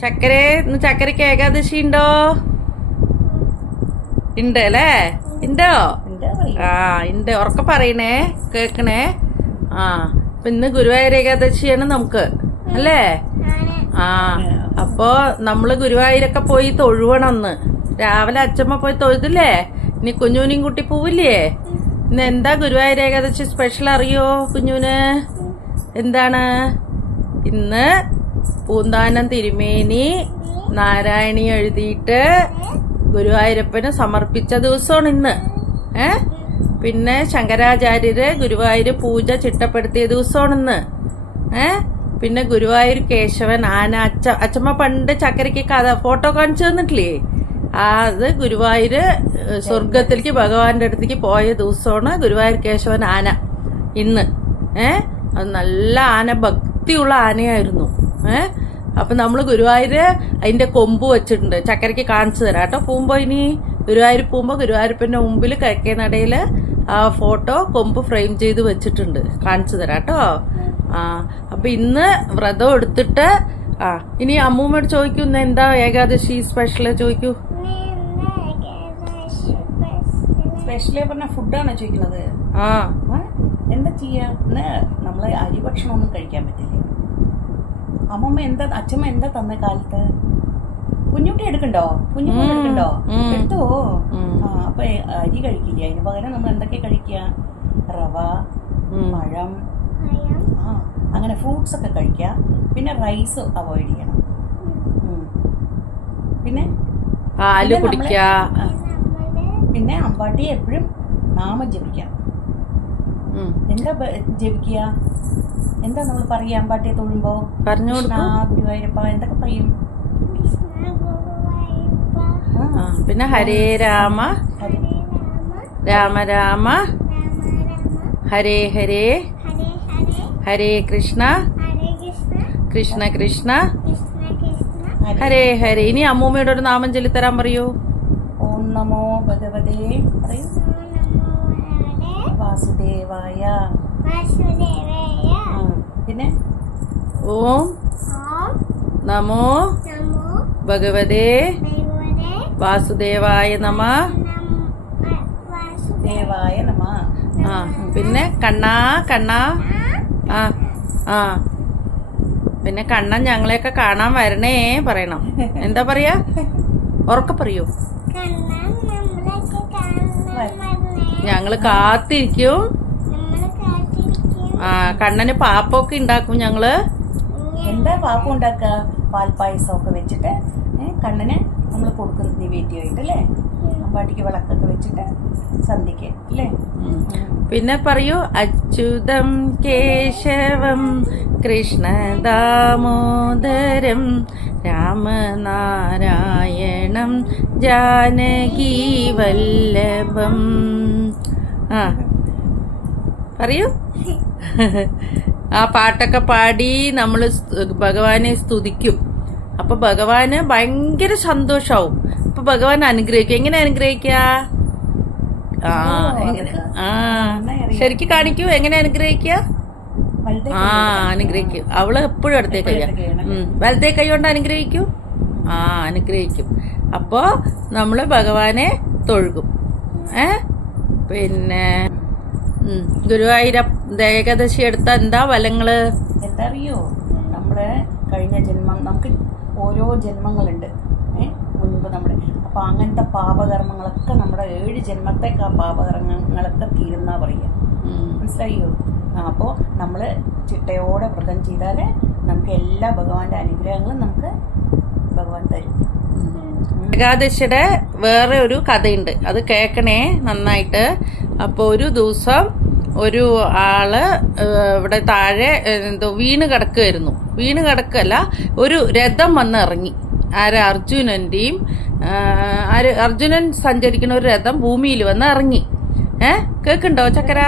ഇന്ന് ചക്കരക്ക് ഏകാദശി ഉണ്ടോ? ഉണ്ട് അല്ലേ? ഉണ്ടോ? ആ ഉണ്ട്. ഉറക്കെ പറയണേ, കേക്കണേ. ആ അപ്പൊ ഇന്ന് ഗുരുവായൂർ ഏകാദശിയാണ് നമുക്ക്, അല്ലേ? ആ അപ്പൊ നമ്മള് ഗുരുവായൂരൊക്കെ പോയി തൊഴുവണം. അന്ന് രാവിലെ അച്ഛമ്മ പോയി തൊഴുതില്ലേ? ഇനി കുഞ്ഞൂനെയും കുട്ടി പോവില്ലേ? ഇന്ന് എന്താ ഗുരുവായൂർ ഏകാദശി സ്പെഷ്യൽ അറിയോ കുഞ്ഞൂന്? എന്താണ്? ഇന്ന് പൂന്താനം തിരുമേനി നാരായണി എഴുതിയിട്ട് ഗുരുവായൂരപ്പന് സമർപ്പിച്ച ദിവസമാണ് ഇന്ന്. പിന്നെ ശങ്കരാചാര്യര് ഗുരുവായൂര് പൂജ ചിട്ടപ്പെടുത്തിയ ദിവസമാണ് ഇന്ന്. പിന്നെ ഗുരുവായൂർ കേശവൻ ആന അച്ഛമ്മ പണ്ട് ചക്കരയ്ക്ക് കഥ ഫോട്ടോ കാണിച്ചു തന്നിട്ടില്ലേ? അത് ഗുരുവായൂര് സ്വർഗത്തിലേക്ക് ഭഗവാന്റെ അടുത്തേക്ക് പോയ ദിവസമാണ് ഗുരുവായൂർ കേശവൻ ആന ഇന്ന്. അത് നല്ല ആന, ഭക്തിയുള്ള ആനയായിരുന്നു. അപ്പൊ നമ്മള് ഗുരുവായൂര് അതിന്റെ കൊമ്പ് വെച്ചിട്ടുണ്ട്. ചക്കരയ്ക്ക് കാണിച്ചു തരാം കേട്ടോ. പോകുമ്പോ ഇനി ഗുരുവായൂർ പോകുമ്പോ ഗുരുവായൂരപ്പന്റെ മുമ്പിൽ കിഴക്കേ നടയില് ആ ഫോട്ടോ കൊമ്പ് ഫ്രെയിം ചെയ്ത് വെച്ചിട്ടുണ്ട്. കാണിച്ചു തരാം കേട്ടോ. അപ്പൊ ഇന്ന് വ്രതം എടുത്തിട്ട് ഇനി അമ്മൂമ്മയോട് ചോദിക്കൂ, ഇന്ന് എന്താ ഏകാദശി സ്പെഷ്യല് ചോദിക്കൂ. സ്പെഷ്യലി പറഞ്ഞ ഫുഡാണോ ചോദിക്കുന്നത്? എന്താ ചെയ്യാ? നമ്മള് അരി ഭക്ഷണം ഒന്നും കഴിക്കാൻ പറ്റില്ല. അമ്മമ്മ എന്താ, അച്ഛമ്മ എന്താ തന്ന കാലത്ത്? കുഞ്ഞുട്ടി എടുക്കണ്ടോ? കുഞ്ഞുട്ടി എടുക്കണ്ടോ? എടുത്തോ. അപ്പൊ അരി കഴിക്കില്ല. അതിന് പകരം നമ്മൾ എന്തൊക്കെ കഴിക്കുക? റവ, പഴം, അങ്ങനെ ഫ്രൂട്ട്സ് ഒക്കെ കഴിക്കുക. പിന്നെ റൈസ് അവോയ്ഡ് ചെയ്യണം. പിന്നെ പാല് കുടിക്കുക. പിന്നെ അമ്പാട്ടി എപ്പോഴും നാമം ജപിക്കാം. എന്താ ജപിക്കുക? എന്താ നമ്മൾ പറയാ അമ്പാട്ടിയെ തൊഴുമ്പോ? കൃഷ്ണ ഗുരുവായൂരപ്പ എന്തൊക്കെ പറയും? പിന്നെ ഹരേ രാമ രാമ രാമ ഹരേ ഹരേ ഹരേ കൃഷ്ണ കൃഷ്ണ കൃഷ്ണ ഹരേ ഹരേ. ഇനി അമ്മൂമ്മയുടെ ഒരു നാമം ചൊല്ലിത്തരാൻ പറയൂ. ഓം നമോ ഭഗവതേ പറയൂ. വാസുദേവായ. പിന്നെ ഓം നമോ ഭഗവതേ വാസുദേവായ നമ. ദേവായ നമ. പിന്നെ കണ്ണാ കണ്ണാ. പിന്നെ കണ്ണൻ ഞങ്ങളെയൊക്കെ കാണാൻ വരണേ പറയണം. എന്താ പറയാ? ഉറക്കെ പറയൂ. ഞങ്ങള് കാത്തിരിക്കും. കണ്ണന് പാപ്പൊക്കെ ഉണ്ടാക്കും ഞങ്ങള്. എന്താ പാപ്പം ഉണ്ടാക്കുക? പാൽപ്പായസം ഒക്കെ വെച്ചിട്ട് കണ്ണന് നമ്മൾ കൊടുക്കുന്ന നിവേദ്യമായിട്ട് അല്ലേ? അമ്പാട്ടിക്ക് വിളക്കൊക്കെ വെച്ചിട്ട് സന്ധ്യക്ക് അല്ലേ? പിന്നെ പറയൂ. അച്യുതം കേശവം കൃഷ്ണ ദാമോദരം രാമനാരായണം ജാനകി വല്ലഭം. പറയൂ. ആ പാട്ടൊക്കെ പാടി നമ്മൾ ഭഗവാനെ സ്തുതിക്കും. അപ്പൊ ഭഗവാന് ഭയങ്കര സന്തോഷാവും. അപ്പൊ ഭഗവാൻ അനുഗ്രഹിക്കും. എങ്ങനെ അനുഗ്രഹിക്ക? ശരിക്കും കാണിക്കൂ. എങ്ങനെ അനുഗ്രഹിക്ക? അനുഗ്രഹിക്കും. അവള് എപ്പോഴും ഇടത്തേ കയ്യ. വലത്തേ കൈ കൊണ്ട് അനുഗ്രഹിക്കൂ. അനുഗ്രഹിക്കും. അപ്പോ നമ്മള് ഭഗവാനെ തൊഴുകും. പിന്നെ ഗുരുവായൂര ഏകാദശി എടുത്ത എന്താ ഫലങ്ങള്? എന്താ അറിയോ? നമ്മുടെ കഴിഞ്ഞ ജന്മം, നമുക്ക് ഓരോ ജന്മങ്ങളുണ്ട് മുൻപ് നമ്മുടെ. അപ്പൊ അങ്ങനത്തെ പാപകർമ്മങ്ങളൊക്കെ നമ്മുടെ 7 ജന്മത്തേക്ക് ആ പാപകർമ്മങ്ങളൊക്കെ തീരുന്ന പറയാ. മനസ്സിലായോ? അപ്പോൾ നമ്മള് ചിട്ടയോടെ വ്രതം ചെയ്താല് നമുക്ക് എല്ലാ ഭഗവാന്റെ അനുഗ്രഹങ്ങളും നമുക്ക് ഭഗവാൻ തരും. ഏകാദശിയുടെ വേറെ ഒരു കഥയുണ്ട്, അത് കേൾക്കണേ നന്നായിട്ട്. അപ്പൊ ഒരു ദിവസം ഒരു ആള് ഇവിടെ താഴെ വീണ് കിടക്കുമായിരുന്നു. വീണ് കിടക്കല്ല, ഒരു രഥം വന്ന് ഇറങ്ങി. അർജുനന്റെയും അർജുനൻ സഞ്ചരിക്കുന്ന ഒരു രഥം ഭൂമിയിൽ വന്ന് ഇറങ്ങി. കേക്കുണ്ടോ ചക്കര?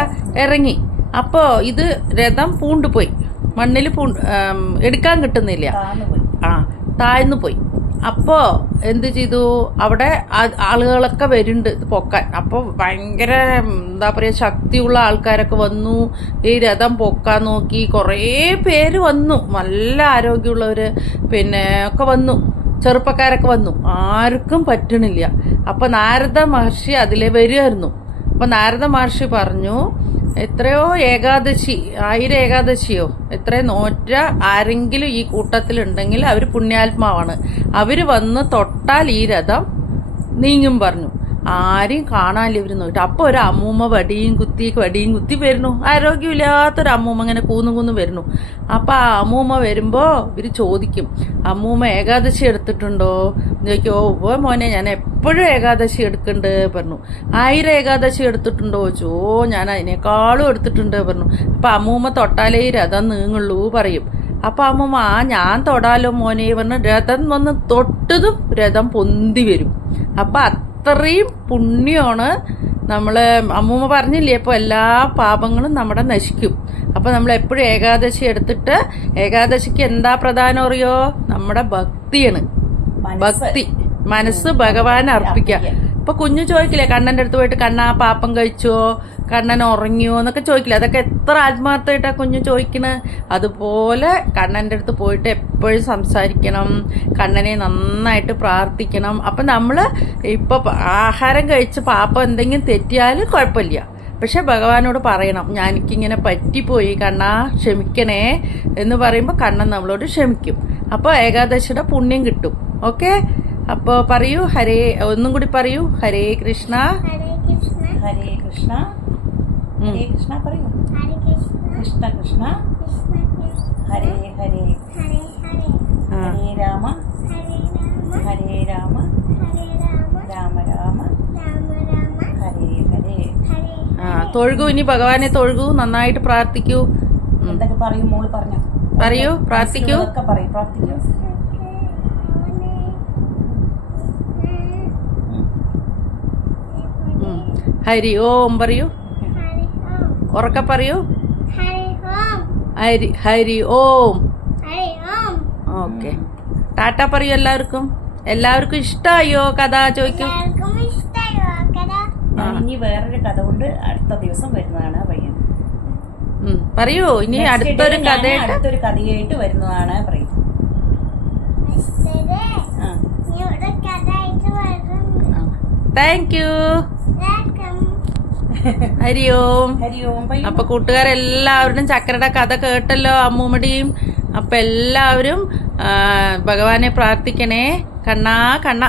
ഇറങ്ങി. അപ്പോ ഇത് രഥം പൂണ്ടുപോയി, മണ്ണിൽ എടുക്കാൻ കിട്ടുന്നില്ല. താഴ്ന്നു പോയി. അപ്പോ എന്ത് ചെയ്തു, അവിടെ ആളുകളൊക്കെ വരുന്നുണ്ട് ഇത് പൊക്കാൻ. അപ്പൊ ഭയങ്കര എന്താ പറയാ ശക്തിയുള്ള ആൾക്കാരൊക്കെ വന്നു ഈ രഥം പൊക്കാൻ നോക്കി. കുറേ പേര് വന്നു, നല്ല ആരോഗ്യമുള്ളവര് പിന്നെ ഒക്കെ വന്നു, ചെറുപ്പക്കാരൊക്കെ വന്നു. ആർക്കും പറ്റണില്ല. അപ്പൊ നാരദ മഹർഷി അതിലെ വരുമായിരുന്നു. അപ്പൊ നാരദ മഹർഷി പറഞ്ഞു, എത്രയോ ഏകാദശി, 1000 ഏകാദശിയോ എത്രയോ നോറ്റ ആരെങ്കിലും ഈ കൂട്ടത്തിലുണ്ടെങ്കിൽ അവര് പുണ്യാത്മാവാണ്, അവര് വന്ന് തൊട്ടാൽ ഈ രഥം നീങ്ങും പറഞ്ഞു. ആരെയും കാണാനില്ല ഇവര് നോക്കിട്ട്. അപ്പൊ ഒരു അമ്മൂമ്മ വടിയും കുത്തി വരുന്നു. ആരോഗ്യമില്ലാത്തൊരു അമ്മൂമ്മ ഇങ്ങനെ കൂന്നു വരുന്നു. അപ്പൊ ആ അമ്മൂമ്മ വരുമ്പോ ഇവര് ചോദിക്കും, അമ്മൂമ്മ ഏകാദശി എടുത്തിട്ടുണ്ടോ ചോദിക്കും. ഓ മോനെ, ഞാൻ എപ്പോഴും ഏകാദശി എടുക്കണ്ട് പറഞ്ഞു. 1000 ഏകാദശി എടുത്തിട്ടുണ്ടോ ചോദിച്ചു. ഞാൻ അതിനേക്കാളും എടുത്തിട്ടുണ്ട് പറഞ്ഞു. അപ്പൊ അമ്മൂമ്മ തൊട്ടാലേ ഈ രഥം നീങ്ങുള്ളൂ പറയും. അപ്പൊ അമ്മൂമ്മ, ഞാൻ തൊടാലോ മോനെ പറഞ്ഞു. രഥം വന്ന് തൊട്ടതും രഥം പൊന്തി വരും. അപ്പൊ അത്രയും പുണ്യമാണ്. നമ്മള് അമ്മൂമ്മ പറഞ്ഞില്ലേ, അപ്പൊ എല്ലാ പാപങ്ങളും നമ്മുടെ നശിക്കും. അപ്പൊ നമ്മൾ എപ്പോഴും ഏകാദശി എടുത്തിട്ട്, ഏകാദശിക്ക് എന്താ പ്രധാനം അറിയോ? നമ്മുടെ ഭക്തിയാണ്. ഭക്തി, മനസ്സ് ഭഗവാനെ അർപ്പിക്കുക. ഇപ്പൊ കുഞ്ഞു ചോദിക്കില്ലേ കണ്ണന്റെ അടുത്ത് പോയിട്ട്, കണ്ണാ പാപ്പം കഴിച്ചോ, കണ്ണൻ ഉറങ്ങിയോ എന്നൊക്കെ ചോദിക്കില്ല. അതൊക്കെ എത്ര ആത്മാർത്ഥമായിട്ടാ കുഞ്ഞു ചോദിക്കണേ. അതുപോലെ കണ്ണന്റെ അടുത്ത് പോയിട്ട് എപ്പോഴും സംസാരിക്കണം, കണ്ണനെ നന്നായിട്ട് പ്രാർത്ഥിക്കണം. അപ്പൊ നമ്മള് ഇപ്പൊ ആഹാരം കഴിച്ച് പാപ്പം എന്തെങ്കിലും തെറ്റിയാലും കുഴപ്പമില്ല, പക്ഷെ ഭഗവാനോട് പറയണം, എനിക്കിങ്ങനെ പറ്റിപ്പോയി കണ്ണാ ക്ഷമിക്കണേ എന്ന് പറയുമ്പോൾ കണ്ണൻ നമ്മളോട് ക്ഷമിക്കും. അപ്പോൾ ഏകാദശിയുടെ പുണ്യം കിട്ടും. ഓക്കെ, അപ്പോ പറയൂ ഒന്നും കൂടി പറയൂ, ഹരേ കൃഷ്ണ ഹരേ കൃഷ്ണ ഹരേ കൃഷ്ണ പറയൂ. കൃഷ്ണ കൃഷ്ണ ഹരേ ഹരേ ഹരേ രാമ ഹരേ രാമ രാമ രാമ ഹരേ ഹരേ. തൊഴുകൂ, ഇനി ഭഗവാനെ തൊഴുകൂ, നന്നായിട്ട് പ്രാർത്ഥിക്കൂ. എന്തൊക്കെ പറയൂ മോള് പറഞ്ഞു, പറയൂ, പ്രാർത്ഥിക്കൂ. പറയൂ, പ്രാർത്ഥിക്കൂ. ഹരി ഓം പറയൂ, ഉറക്കെ പറയൂ. ഹരി ഓം. ഓക്കെ, ടാറ്റ പറയൂ എല്ലാവർക്കും. എല്ലാവർക്കും ഇഷ്ടായോ കഥ ചോദിക്കും. ഇനി വേറൊരു കഥ കൊണ്ട് അടുത്ത ദിവസം വരുന്നതാണ് പയ്യൻ. പറയൂ, ഇനി അടുത്തൊരു കഥയായിട്ട് വരുന്നതാണ് പറയും. Thank you. ഹരി ഓം. അപ്പൊ കൂട്ടുകാരെല്ലാവരും ചക്കരയുടെ കഥ കേട്ടല്ലോ, അമ്മൂമ്മടിയും. അപ്പൊ എല്ലാവരും ഭഗവാനെ പ്രാർത്ഥിക്കണേ. കണ്ണാ കണ്ണ.